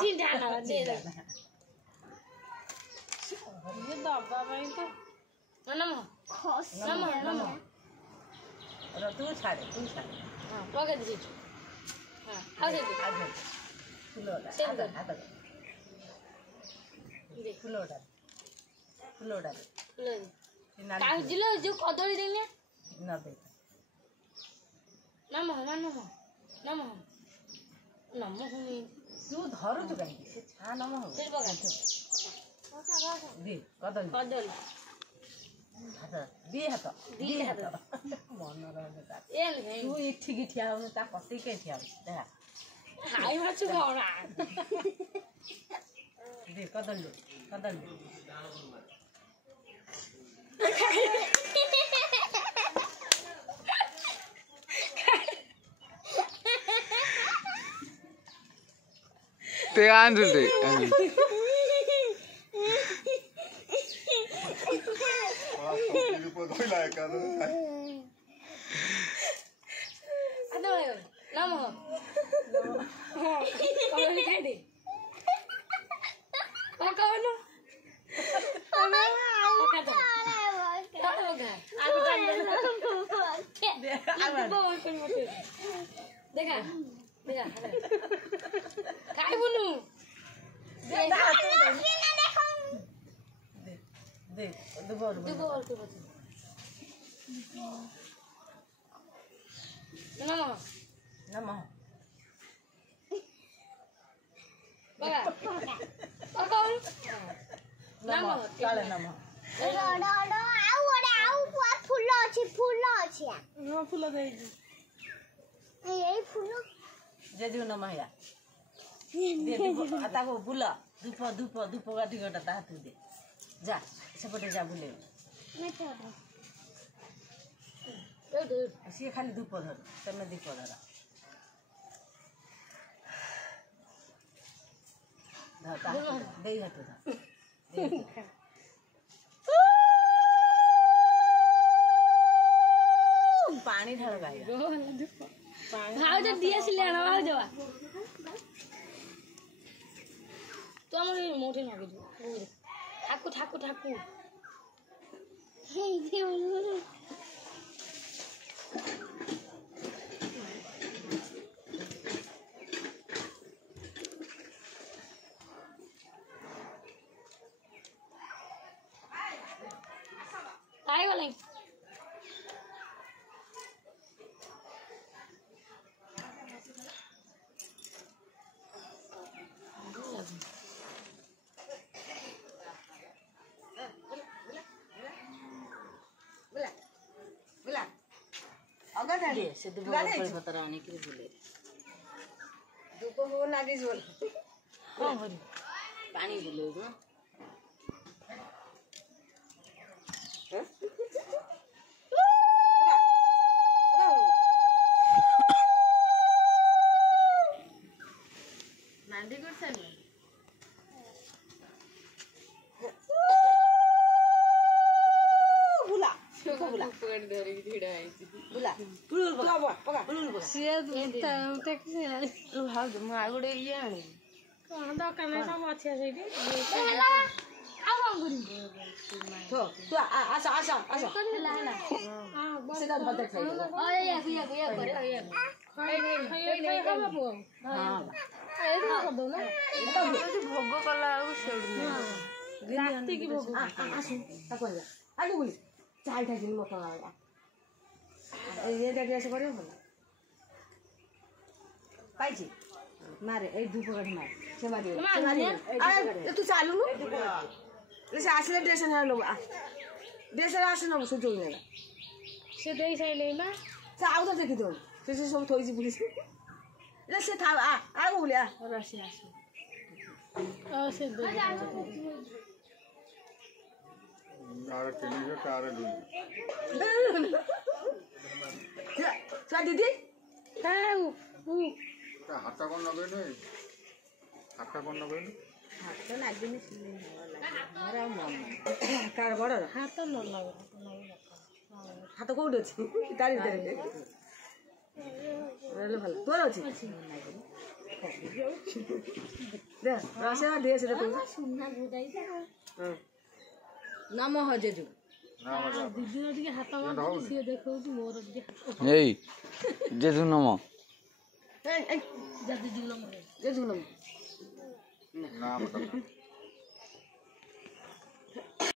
चिंता ना दे दे ये दबा भाई तो नमः नमः नमः और तू छाड़े हां पकड़ दे हां आ दे फुलोड़ा आता दे फुलोड़ा ले कागज जिलो जो कदली देने ना दे नमः नमः नमः नमः तू धरो तो कहीं से छा नमः फिर पकड़ दे कदली हाथ दी हाथ मन रहे ता ए ले तू इठी की ठिया हो ता कति के ठिया देखा हाय माछु खाना दे कदली ते आंदुल दे नमः कौन खाई दे कौन देखा काय बोलू दे दुबोर नमः नमः बघा कौन नमः काले नमः फुल दे जेजू नमः या दे आता को बुला धूप गाठी गटा ता हाथ दे जा सेपटे जा बुले सी खाली धूप धर तमे दीप धरा धर दे हाथ धर पानी ढाल गाय भाव जो दिया से लेना भाव जो तो हम मोटे ना गिरो ठाकू काय बोले दे से धूप बतर आने के बोले धूप हो लागे बोल हां बोल पानी बोले तो नांदी कर सनी पकड़ दे रही धीड़ा है बुला पुलुल पका से भाव म आगुडे ये आनी दकान सब अच्छे छैटी तो तू आसा सेदा धते छै भोग कला राती की भोग आसु ताकोला आगु बोली चाय खाइ दिन मत आला ये देखि ऐसे गर्यो होला पाइछि मारे ए धूप गाडी मार से मारियो अरे तू चालू नु रे आसले ड्रेस न लो ड्रेस आसु न सो जोने से देई छैलेमा चा आउ त देखि दो से सब थोइछि पुलिस रे से था आ बोलिया रसी आसु से दे कार टेलीविजन कार ली चा दीदी हां हाथा कोन नगेने हाथा कोन नगेने हाथ लागिनी सिले हमरा मन कार बड़ हाथ न लागे हाथ कोड अछि तारी तारी रे भल तोर अछि दे रासे दे से देखो नमः जेजु ନା ବାବା ଦିଦିର ଟିକେ ହାତ ମାରୁଛି ସିଏ ଦେଖଉଛି ମୋର ଟିକେ ହାତ ଏଇ ଜେଜୁ ନମ ए ए ଯଦି ଜୁଲମ जेजु नमः ନା ବାବା